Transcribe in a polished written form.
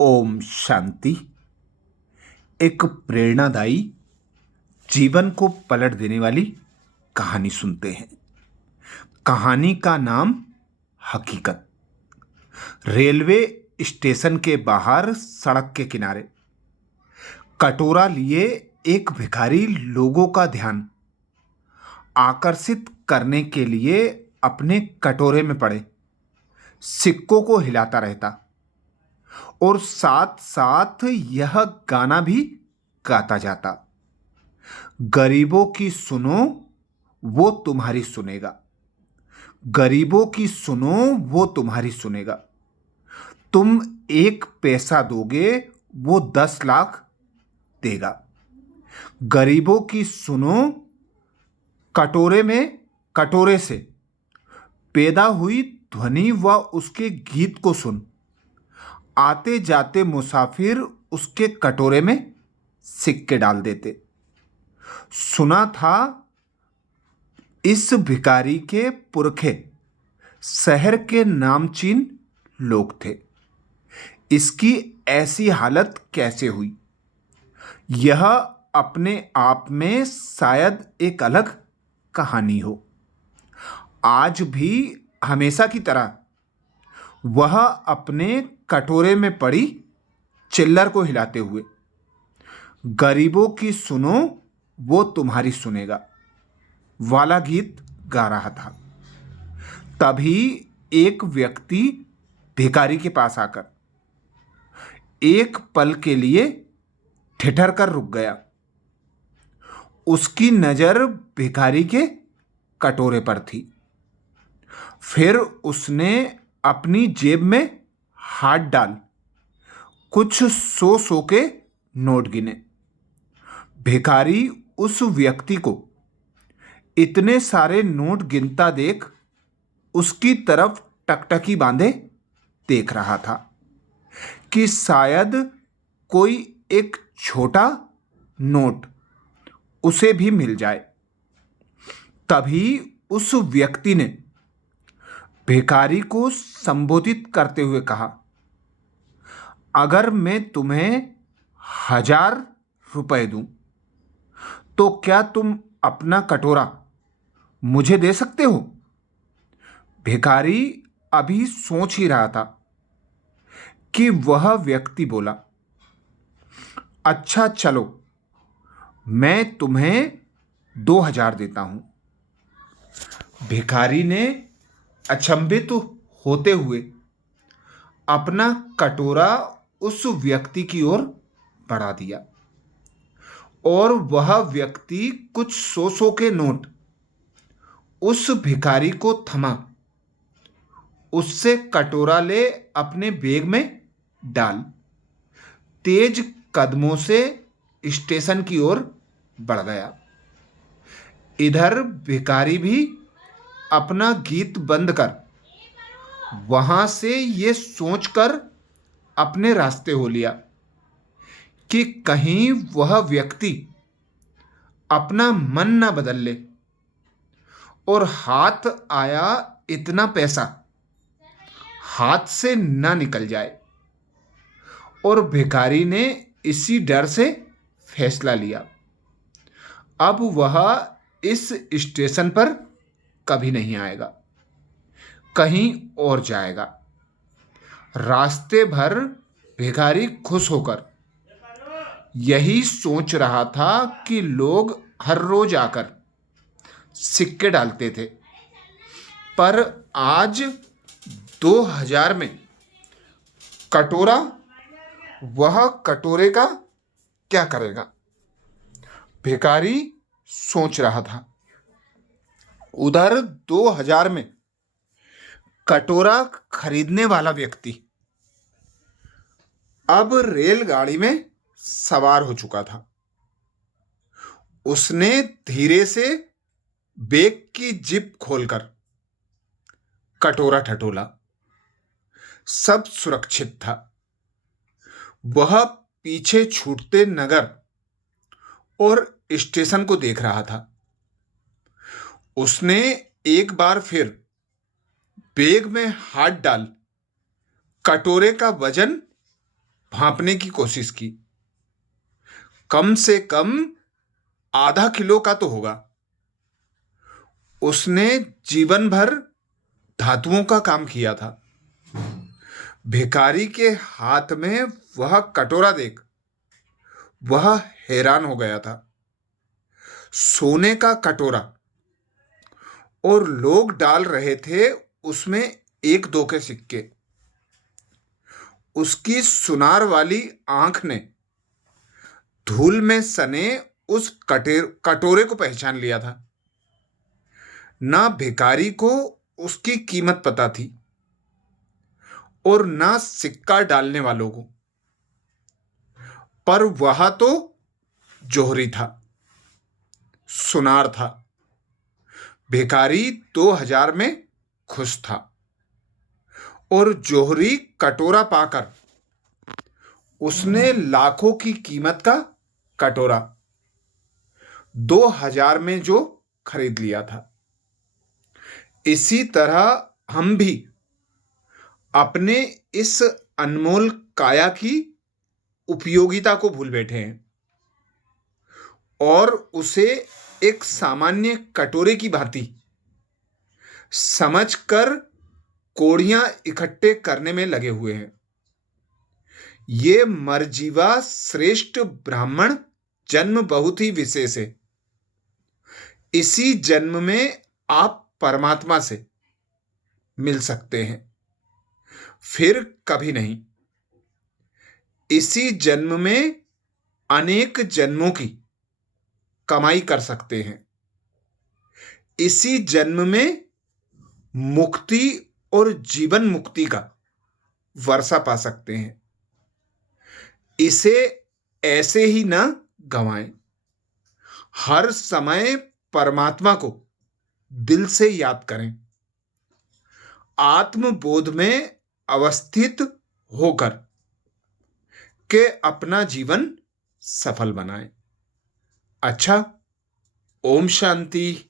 ओम शांति। एक प्रेरणादायी, जीवन को पलट देने वाली कहानी सुनते हैं। कहानी का नाम हकीकत। रेलवे स्टेशन के बाहर सड़क के किनारे कटोरा लिए एक भिखारी लोगों का ध्यान आकर्षित करने के लिए अपने कटोरे में पड़े सिक्कों को हिलाता रहता और साथ साथ यह गाना भी गाता जाता, गरीबों की सुनो वो तुम्हारी सुनेगा, गरीबों की सुनो वो तुम्हारी सुनेगा। तुम 1 पैसा दोगे वो 10 लाख देगा। गरीबों की सुनो। कटोरे से पैदा हुई ध्वनि व उसके गीत को सुन। आते जाते मुसाफिर उसके कटोरे में सिक्के डाल देते। सुना था इस भिखारी के पुरखे शहर के नामचीन लोग थे। इसकी ऐसी हालत कैसे हुई, यह अपने आप में शायद एक अलग कहानी हो। आज भी हमेशा की तरह वह अपने कटोरे में पड़ी चिल्लर को हिलाते हुए गरीबों की सुनो वो तुम्हारी सुनेगा वाला गीत गा रहा था। तभी एक व्यक्ति भिखारी के पास आकर एक पल के लिए ठिठर कर रुक गया। उसकी नजर भिखारी के कटोरे पर थी। फिर उसने अपनी जेब में हाथ डाल कुछ 100 के नोट गिने। भिखारी उस व्यक्ति को इतने सारे नोट गिनता देख उसकी तरफ टकटकी बांधे देख रहा था कि शायद कोई एक छोटा नोट उसे भी मिल जाए। तभी उस व्यक्ति ने भिखारी को संबोधित करते हुए कहा, अगर मैं तुम्हें 1000 रुपए दूं तो क्या तुम अपना कटोरा मुझे दे सकते हो? भिखारी अभी सोच ही रहा था कि वह व्यक्ति बोला, अच्छा चलो, मैं तुम्हें 2000 देता हूं। भिखारी ने अचंभित होते हुए अपना कटोरा उस व्यक्ति की ओर बढ़ा दिया और वह व्यक्ति कुछ 100 के नोट उस भिखारी को थमा, उससे कटोरा ले अपने बैग में डाल तेज कदमों से स्टेशन की ओर बढ़ गया। इधर भिखारी भी अपना गीत बंद कर वहां से ये सोचकर अपने रास्ते हो लिया कि कहीं वह व्यक्ति अपना मन न बदल ले और हाथ आया इतना पैसा हाथ से ना निकल जाए। और भिखारी ने इसी डर से फैसला लिया, अब वह इस स्टेशन पर कभी नहीं आएगा, कहीं और जाएगा। रास्ते भर भिखारी खुश होकर यही सोच रहा था कि लोग हर रोज आकर सिक्के डालते थे, पर आज 2000 में कटोरा, वह कटोरे का क्या करेगा? भिखारी सोच रहा था। उधर 2000 में कटोरा खरीदने वाला व्यक्ति अब रेलगाड़ी में सवार हो चुका था। उसने धीरे से बैग की जिप खोलकर कटोरा टटोला। सब सुरक्षित था। वह पीछे छूटते नगर और स्टेशन को देख रहा था। उसने एक बार फिर बैग में हाथ डाल कटोरे का वजन भांपने की कोशिश की। कम से कम आधा किलो का तो होगा। उसने जीवन भर धातुओं का काम किया था। भिखारी के हाथ में वह कटोरा देख वह हैरान हो गया था। सोने का कटोरा, और लोग डाल रहे थे उसमें एक दो के सिक्के। उसकी सुनार वाली आंख ने धूल में सने उस कटोरे को पहचान लिया था। ना भिखारी को उसकी कीमत पता थी और ना सिक्का डालने वालों को, पर वह तो जोहरी था, सुनार था। भिखारी 2000 में खुश था और जोहरी कटोरा पाकर उसने लाखों की कीमत का कटोरा 2000 में जो खरीद लिया था। इसी तरह हम भी अपने इस अनमोल काया की उपयोगिता को भूल बैठे हैं और उसे एक सामान्य कटोरे की भांति समझकर कौड़ियां इकट्ठे करने में लगे हुए हैं। ये मरजीवा श्रेष्ठ ब्राह्मण जन्म बहुत ही विशेष है। इसी जन्म में आप परमात्मा से मिल सकते हैं, फिर कभी नहीं। इसी जन्म में अनेक जन्मों की कमाई कर सकते हैं। इसी जन्म में मुक्ति और जीवन मुक्ति का वर्षा पा सकते हैं। इसे ऐसे ही न गंवाएं। हर समय परमात्मा को दिल से याद करें। आत्मबोध में अवस्थित होकर के अपना जीवन सफल बनाएं। अच्छा, ओम शांति।